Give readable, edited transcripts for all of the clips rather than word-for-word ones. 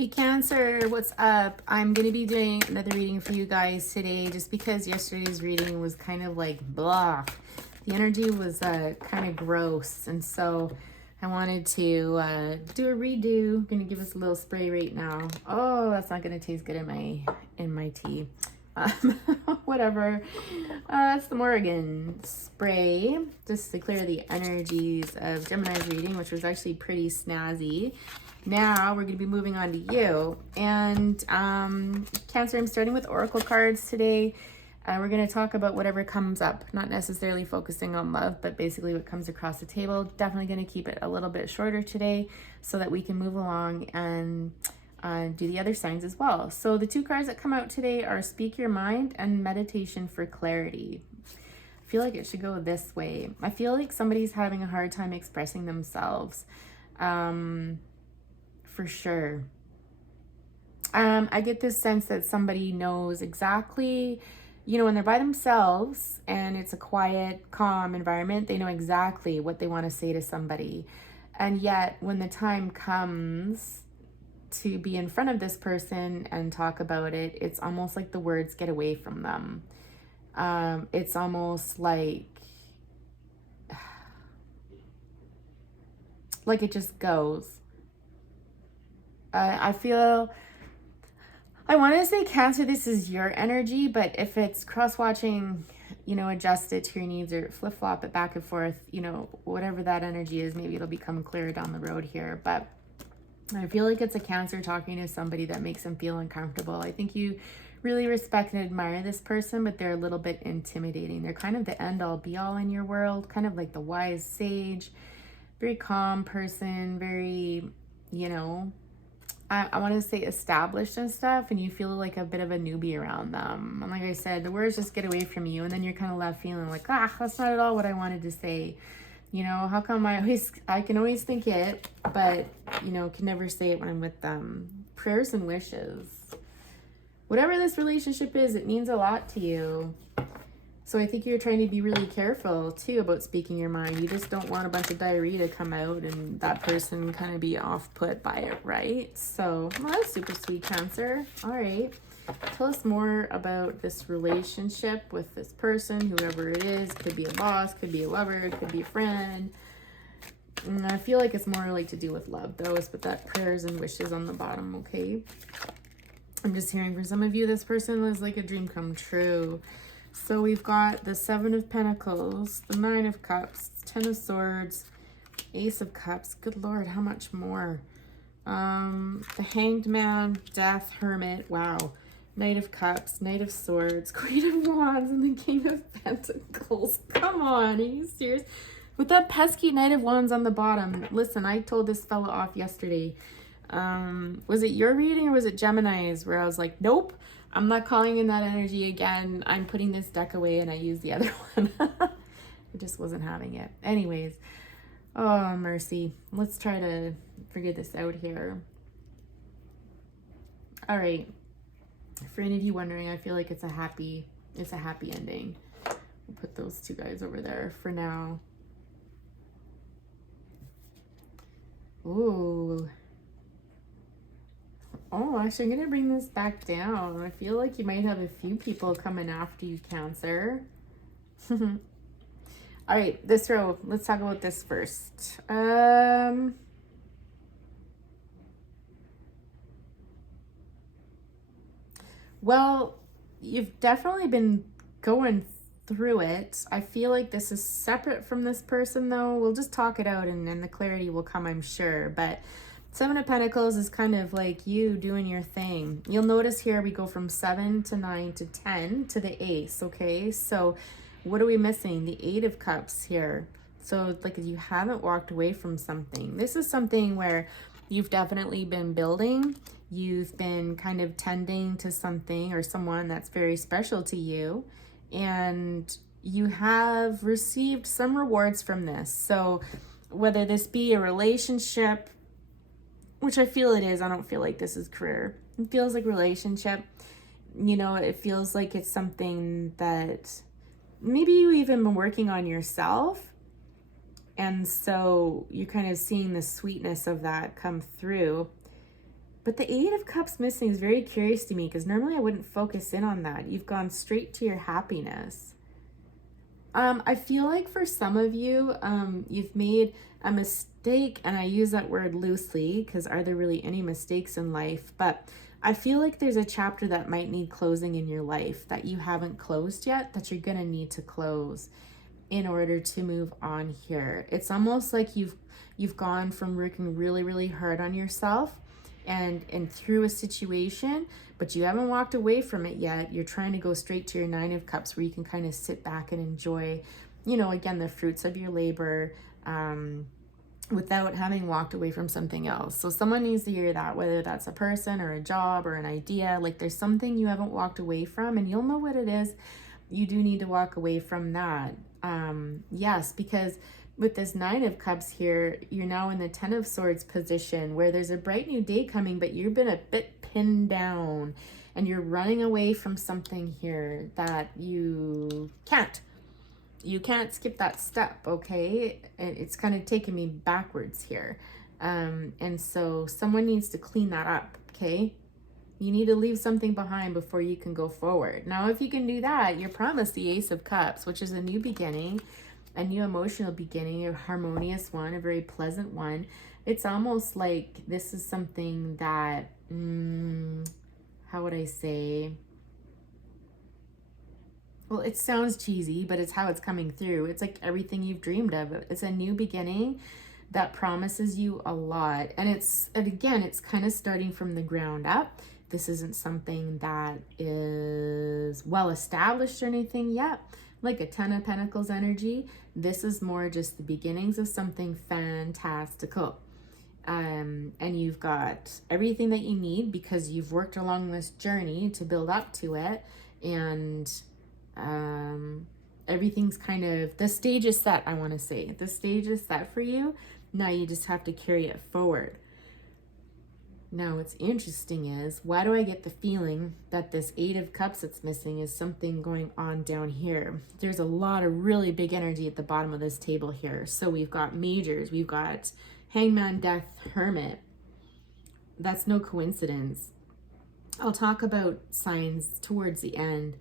Hey Cancer, what's up? I'm going to be doing another reading for you guys today just because yesterday's reading was kind of like blah. The energy was kind of gross, and so I wanted to do a redo. I'm going to give us a little spray right now. Oh, that's not going to taste good in my tea. Whatever. It's the Morrigan spray just to clear the energies of Gemini's reading, which was actually pretty snazzy. Now we're going to be moving on to you. And Cancer, I'm starting with Oracle cards today. We're going to talk about whatever comes up, not necessarily focusing on love, but basically what comes across the table. Definitely going to keep it a little bit shorter today so that we can move along and do the other signs as well. So the two cards that come out today are Speak Your Mind and Meditation for Clarity. I feel like it should go this way. I feel like somebody's having a hard time expressing themselves. For sure. I get this sense that somebody knows exactly, when they're by themselves and it's a quiet, calm environment, they know exactly what they want to say to somebody. And yet when the time comes to be in front of this person and talk about it, it's almost like the words get away from them. It's almost like it just goes. I want to say Cancer, this is your energy, but if it's cross-watching, adjust it to your needs or flip-flop it back and forth, whatever that energy is, maybe it'll become clearer down the road here. But I feel like it's a Cancer talking to somebody that makes them feel uncomfortable. I think you really respect and admire this person, but they're a little bit intimidating. They're kind of the end-all be-all in your world, kind of like the wise sage, very calm person, very, I want to say established and stuff, and you feel like a bit of a newbie around them. And like I said, the words just get away from you, and then you're kind of left feeling like, that's not at all what I wanted to say. How come I can always think it, but, can never say it when I'm with them. Prayers and wishes. Whatever this relationship is, it means a lot to you. So I think you're trying to be really careful, too, about speaking your mind. You just don't want a bunch of diarrhea to come out and that person kind of be off-put by it, right? So, well, that's super sweet, Cancer. All right. Tell us more about this relationship with this person, whoever it is. Could be a boss, could be a lover, could be a friend. And I feel like it's more like to do with love, though. Let's put that prayers and wishes on the bottom, okay? I'm just hearing for some of you, this person was like a dream come true. So we've got the Seven of Pentacles, the Nine of Cups, Ten of Swords, Ace of Cups. Good Lord, how much more? The Hanged Man, Death, Hermit. Wow. Knight of Cups, Knight of Swords, Queen of Wands, and the King of Pentacles. Come on, are you serious? With that pesky Knight of Wands on the bottom. Listen, I told this fella off yesterday. Was it your reading or was it Gemini's where I was like, nope, I'm not calling in that energy again. I'm putting this deck away, and I used the other one. I just wasn't having it. Anyways, oh, mercy. Let's try to figure this out here. All right. For any of you wondering, I feel like it's a happy ending. We'll put those two guys over there for now. Ooh. Oh, actually, I'm going to bring this back down. I feel like you might have a few people coming after you, Cancer. All right, this row. Let's talk about this first. Well, you've definitely been going through it. I feel like this is separate from this person, though. We'll just talk it out, and then the clarity will come, I'm sure. But Seven of Pentacles is kind of like you doing your thing. You'll notice here we go from 7 to 9 to 10 to the Ace, okay? So what are we missing? The Eight of Cups here. So like you haven't walked away from something. This is something where you've definitely been building. You've been kind of tending to something or someone that's very special to you. And you have received some rewards from this. So whether this be a relationship, which I feel it is. I don't feel like this is career. It feels like relationship. It feels like it's something that maybe you even been working on yourself. And so you're kind of seeing the sweetness of that come through. But the Eight of Cups missing is very curious to me, because normally I wouldn't focus in on that. You've gone straight to your happiness. I feel like for some of you, you've made a mistake, and I use that word loosely because are there really any mistakes in life? But I feel like there's a chapter that might need closing in your life that you haven't closed yet, that you're going to need to close in order to move on here. It's almost like you've gone from working really, really hard on yourself and through a situation, but you haven't walked away from it yet. You're trying to go straight to your Nine of Cups, where you can kind of sit back and enjoy, again, the fruits of your labor, without having walked away from something else. So someone needs to hear that, whether that's a person or a job or an idea. Like, there's something you haven't walked away from, and you'll know what it is. You do need to walk away from that. Yes, because with this Nine of Cups here, you're now in the Ten of Swords position, where there's a bright new day coming, but you've been a bit pinned down and you're running away from something here that you can't skip that step. Okay, it's kind of taking me backwards here, and so someone needs to clean that up. Okay, you need to leave something behind before you can go forward. Now, if you can do that, you're promised the Ace of Cups, which is a new beginning, a new emotional beginning, a harmonious one, a very pleasant one. It's almost like this is something that, how would I say? Well, it sounds cheesy, but it's how it's coming through. It's like everything you've dreamed of. It's a new beginning that promises you a lot. And again, it's kind of starting from the ground up. This isn't something that is well established or anything yet, like a Ten of Pentacles energy. This is more just the beginnings of something fantastical. And you've got everything that you need because you've worked along this journey to build up to it. And everything's kind of, the stage is set. I want to say the stage is set for you. Now you just have to carry it forward. Now what's interesting is, why do I get the feeling that this Eight of Cups that's missing is something going on down here? There's a lot of really big energy at the bottom of this table here. So we've got majors, we've got Hangman, Death, Hermit. That's no coincidence. I'll talk about signs towards the end.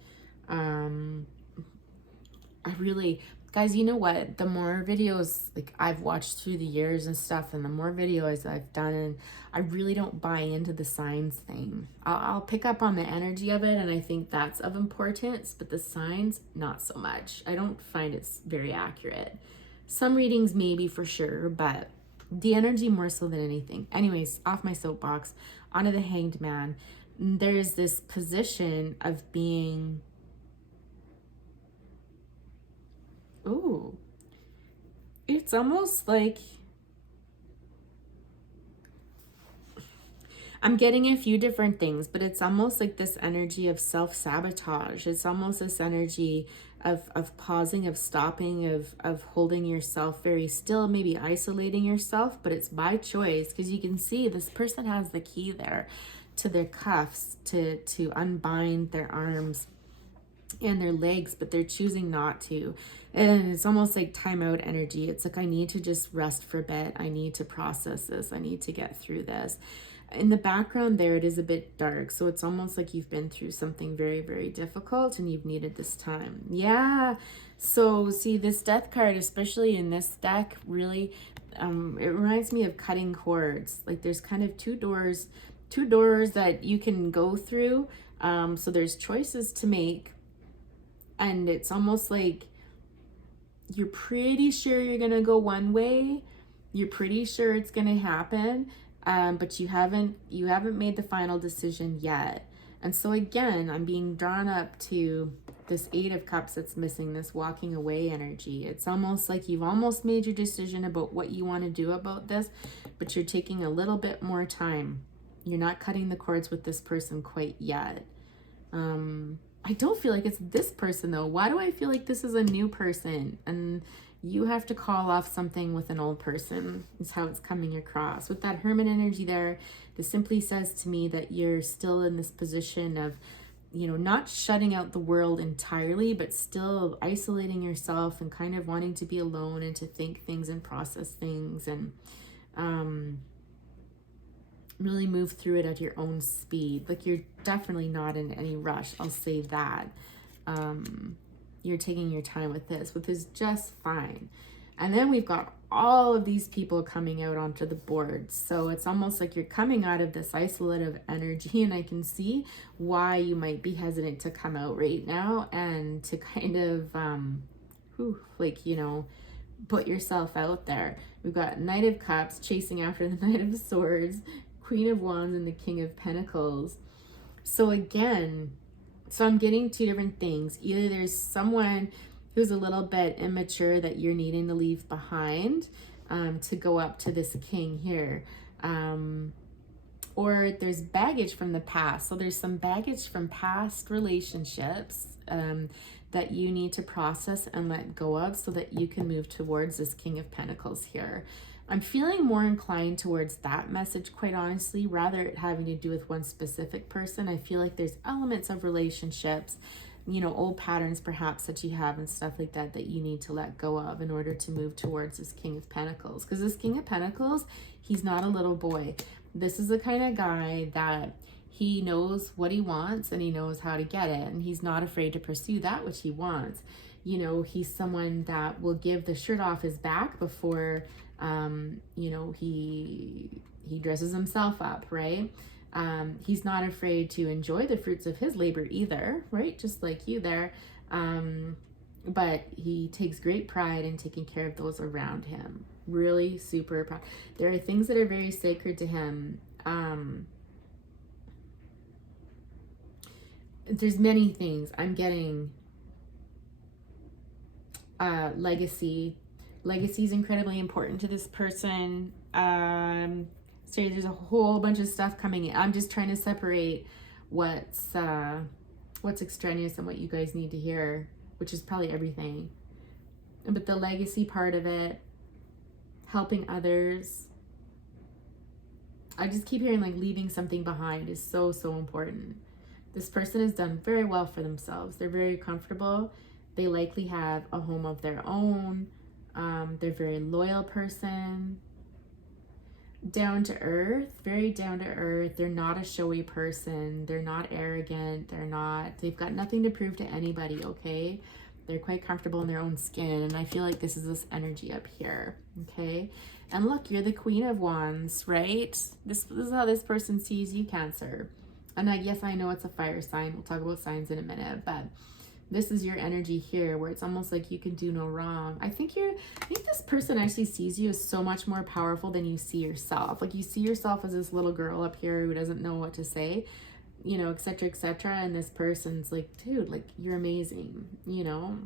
Guys, you know what? The more videos like I've watched through the years and stuff, and the more videos I've done, and I really don't buy into the signs thing. I'll pick up on the energy of it, and I think that's of importance, but the signs, not so much. I don't find it's very accurate. Some readings maybe for sure, but the energy more so than anything. Anyways, off my soapbox, onto the Hanged Man. There's this position of being... Ooh, it's almost like I'm getting a few different things, but it's almost like this energy of self-sabotage. It's almost this energy of pausing, of stopping, of holding yourself very still, maybe isolating yourself, but it's by choice, because you can see this person has the key there to their cuffs to unbind their arms and their legs, but they're choosing not to. And it's almost like timeout energy. It's like, I need to just rest for a bit. I need to process this. I need to get through this. In the background there, it is a bit dark. So it's almost like you've been through something very, very difficult and you've needed this time. Yeah. So see, this Death card, especially in this deck, really, it reminds me of cutting cords. Like there's kind of two doors that you can go through. So there's choices to make. And it's almost like you're pretty sure you're going to go one way. You're pretty sure it's going to happen. But you haven't made the final decision yet. And so again, I'm being drawn up to this Eight of Cups that's missing, this walking away energy. It's almost like you've almost made your decision about what you want to do about this, but you're taking a little bit more time. You're not cutting the cords with this person quite yet. I don't feel like it's this person though. Why do I feel like this is a new person and you have to call off something with an old person is how it's coming across. With that Hermit energy there, this simply says to me that you're still in this position of, not shutting out the world entirely, but still isolating yourself and kind of wanting to be alone and to think things and process things. And really move through it at your own speed. Like, you're definitely not in any rush, I'll say that. You're taking your time with this, which is just fine. And then we've got all of these people coming out onto the board. So it's almost like you're coming out of this isolative energy, and I can see why you might be hesitant to come out right now and to kind of, like, you know, put yourself out there. We've got Knight of Cups chasing after the Knight of Swords, Queen of Wands, and the King of Pentacles. So again, so I'm getting two different things. Either there's someone who's a little bit immature that you're needing to leave behind to go up to this king here. Or there's baggage from the past. So there's some baggage from past relationships that you need to process and let go of so that you can move towards this King of Pentacles here. I'm feeling more inclined towards that message, quite honestly, rather it having to do with one specific person. I feel like there's elements of relationships, you know, old patterns perhaps that you have and stuff like that that you need to let go of in order to move towards this King of Pentacles. Because this King of Pentacles, he's not a little boy. This is the kind of guy that he knows what he wants and he knows how to get it. And he's not afraid to pursue that which he wants. You know, he's someone that will give the shirt off his back before, you know, he dresses himself up, right? He's not afraid to enjoy the fruits of his labor either, right? Just like you there. But he takes great pride in taking care of those around him. Really super proud. There are things that are very sacred to him. There's many things. I'm getting legacy. Legacy is incredibly important to this person. So there's a whole bunch of stuff coming in. I'm just trying to separate what's extraneous and what you guys need to hear, which is probably everything. But the legacy part of it, helping others, I just keep hearing like leaving something behind is so, so important. This person has done very well for themselves. They're very comfortable. They likely have a home of their own. They're a very loyal person. Down to earth, very down to earth. They're not a showy person. They're not arrogant. They've got nothing to prove to anybody, okay? They're quite comfortable in their own skin. And I feel like this is this energy up here, okay? And look, you're the Queen of Wands, right? This is how this person sees you, Cancer. And yes, I know it's a fire sign. We'll talk about signs in a minute, but this is your energy here where it's almost like you can do no wrong. I think this person actually sees you as so much more powerful than you see yourself. Like, you see yourself as this little girl up here who doesn't know what to say, you know, etc., etc. And this person's like, dude, like, you're amazing, you know?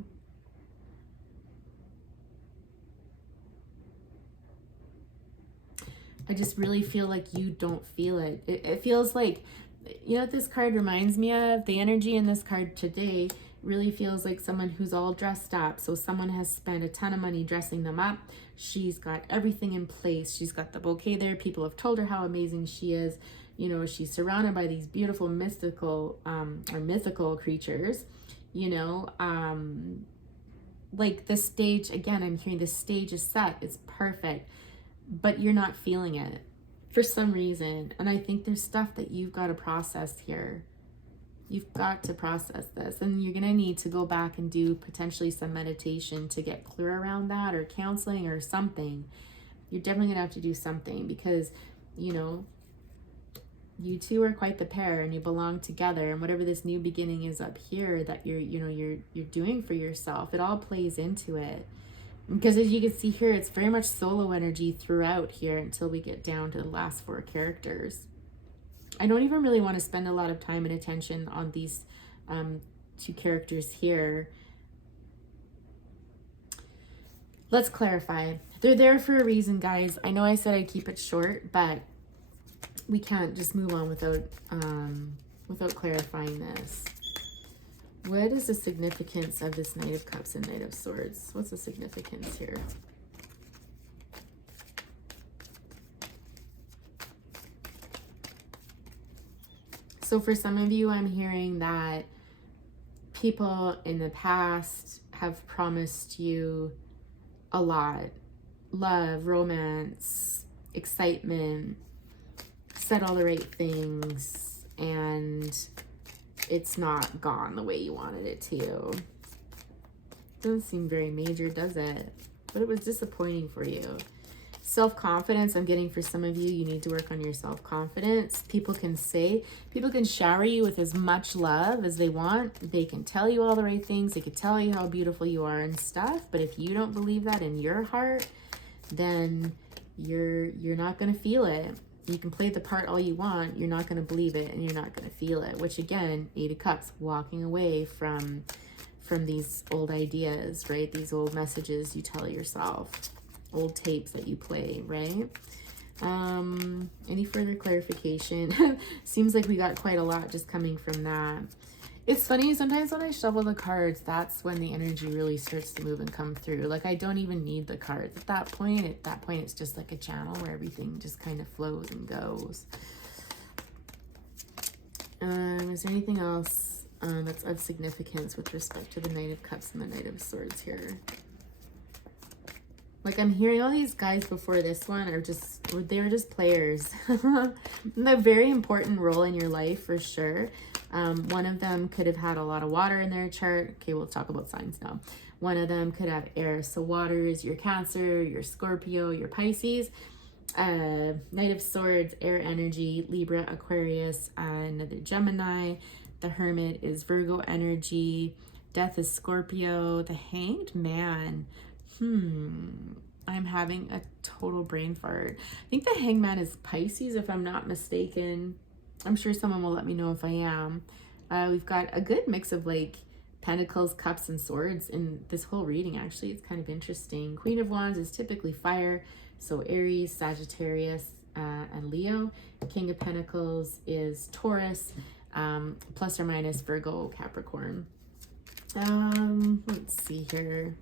I just really feel like you don't feel it. It feels like, you know what this card reminds me of? The energy in this card today really feels like someone who's all dressed up. So someone has spent a ton of money dressing them up. She's got everything in place. She's got the bouquet there. People have told her how amazing she is. You know, she's surrounded by these beautiful mystical or mythical creatures, you know, like the stage, again, I'm hearing the stage is set. It's perfect, but you're not feeling it for some reason. And I think there's stuff that you've got to process here. You've got to process this, and you're going to need to go back and do potentially some meditation to get clear around that, or counseling or something. You're definitely going to have to do something because, you know, you two are quite the pair and you belong together, and whatever this new beginning is up here that you're doing for yourself, it all plays into it. Because as you can see here, it's very much solo energy throughout here until we get down to the last four characters. I don't even really want to spend a lot of time and attention on these two characters here. Let's clarify. They're there for a reason, guys. I know I said I'd keep it short, but we can't just move on without clarifying this. What is the significance of this Knight of Cups and Knight of Swords? What's the significance here? So for some of you, I'm hearing that people in the past have promised you a lot. Love, romance, excitement, said all the right things and it's not gone the way you wanted it to. Doesn't seem very major, does it? But it was disappointing for you. Self-confidence, I'm getting for some of you, you need to work on your self-confidence. People can shower you with as much love as they want. They can tell you all the right things. They can tell you how beautiful you are and stuff. But if you don't believe that in your heart, then you're not going to feel it. You can play the part all you want. You're not going to believe it and you're not going to feel it. Which again, 8 of Cups, walking away from these old ideas, right? These old messages you tell yourself. Old tapes that you play, right? Any further clarification? Seems like we got quite a lot just coming from that. It's funny, sometimes when I shuffle the cards, that's when the energy really starts to move and come through. Like, I don't even need the cards at that point. At that point, it's just like a channel where everything just kind of flows and goes. Is there anything else that's of significance with respect to the Knight of Cups and the Knight of Swords here? Like, I'm hearing all these guys before this one they were just players. They're a very important role in your life for sure. One of them could have had a lot of water in their chart. Okay, we'll talk about signs now. One of them could have air. So water is your Cancer, your Scorpio, your Pisces. Knight of Swords, air energy, Libra, Aquarius, another Gemini. The Hermit is Virgo energy. Death is Scorpio. The Hanged Man. I'm having a total brain fart. I think the Hangman is Pisces, if I'm not mistaken. I'm sure someone will let me know if I am. We've got a good mix of like Pentacles, Cups, and Swords in this whole reading, actually. It's kind of interesting. Queen of Wands is typically fire, so Aries, Sagittarius, and Leo. King of Pentacles is Taurus, plus or minus Virgo, Capricorn. Let's see here.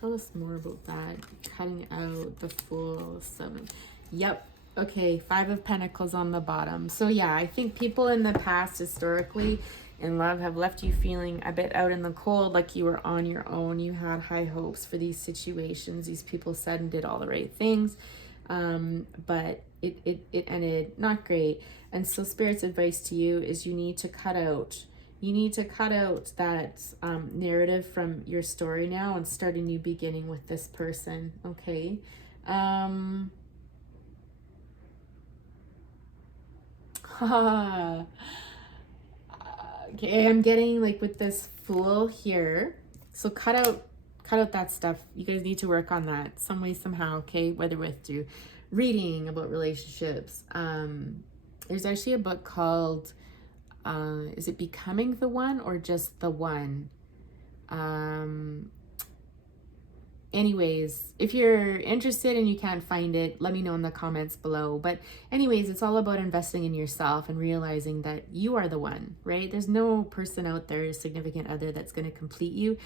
Tell us more about that. Cutting out the Fool, 7. Yep. Okay, 5 of Pentacles on the bottom. So yeah, I think people in the past historically in love have left you feeling a bit out in the cold, like you were on your own. You had high hopes for these situations. These people said and did all the right things, but it ended not great. And so Spirit's advice to you is you need to cut out that narrative from your story now and start a new beginning with this person, okay? Okay, I'm getting like with this Fool here. So cut out that stuff. You guys need to work on that some way, somehow, okay? Whether through reading about relationships. There's actually a book called is it Becoming the One or just the One? Anyways, if you're interested and you can't find it, let me know in the comments below. But anyways, it's all about investing in yourself and realizing that you are the one, right? There's no person out there, a significant other, that's going to complete you.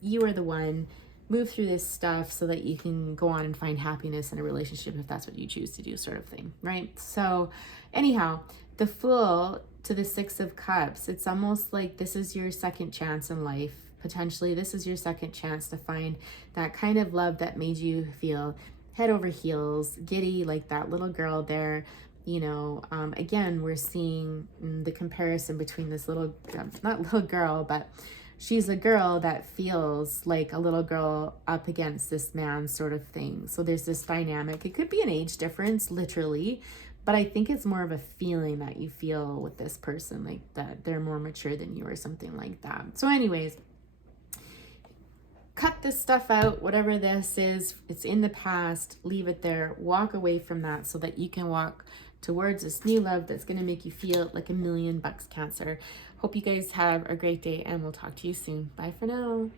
You are the one. Move through this stuff so that you can go on and find happiness in a relationship if that's what you choose to do, sort of thing, right? So anyhow, the Fool to the 6 of Cups, it's almost like this is your second chance in life. Potentially, this is your second chance to find that kind of love that made you feel head over heels, giddy, like that little girl there. You know, again, we're seeing the comparison between this little, not little girl, but she's a girl that feels like a little girl up against this man, sort of thing. So there's this dynamic. It could be an age difference, literally, but I think it's more of a feeling that you feel with this person, like that they're more mature than you or something like that. So anyways, cut this stuff out, whatever this is, it's in the past, leave it there, walk away from that so that you can walk towards this new love that's going to make you feel like $1,000,000, Cancer. Hope you guys have a great day and we'll talk to you soon. Bye for now.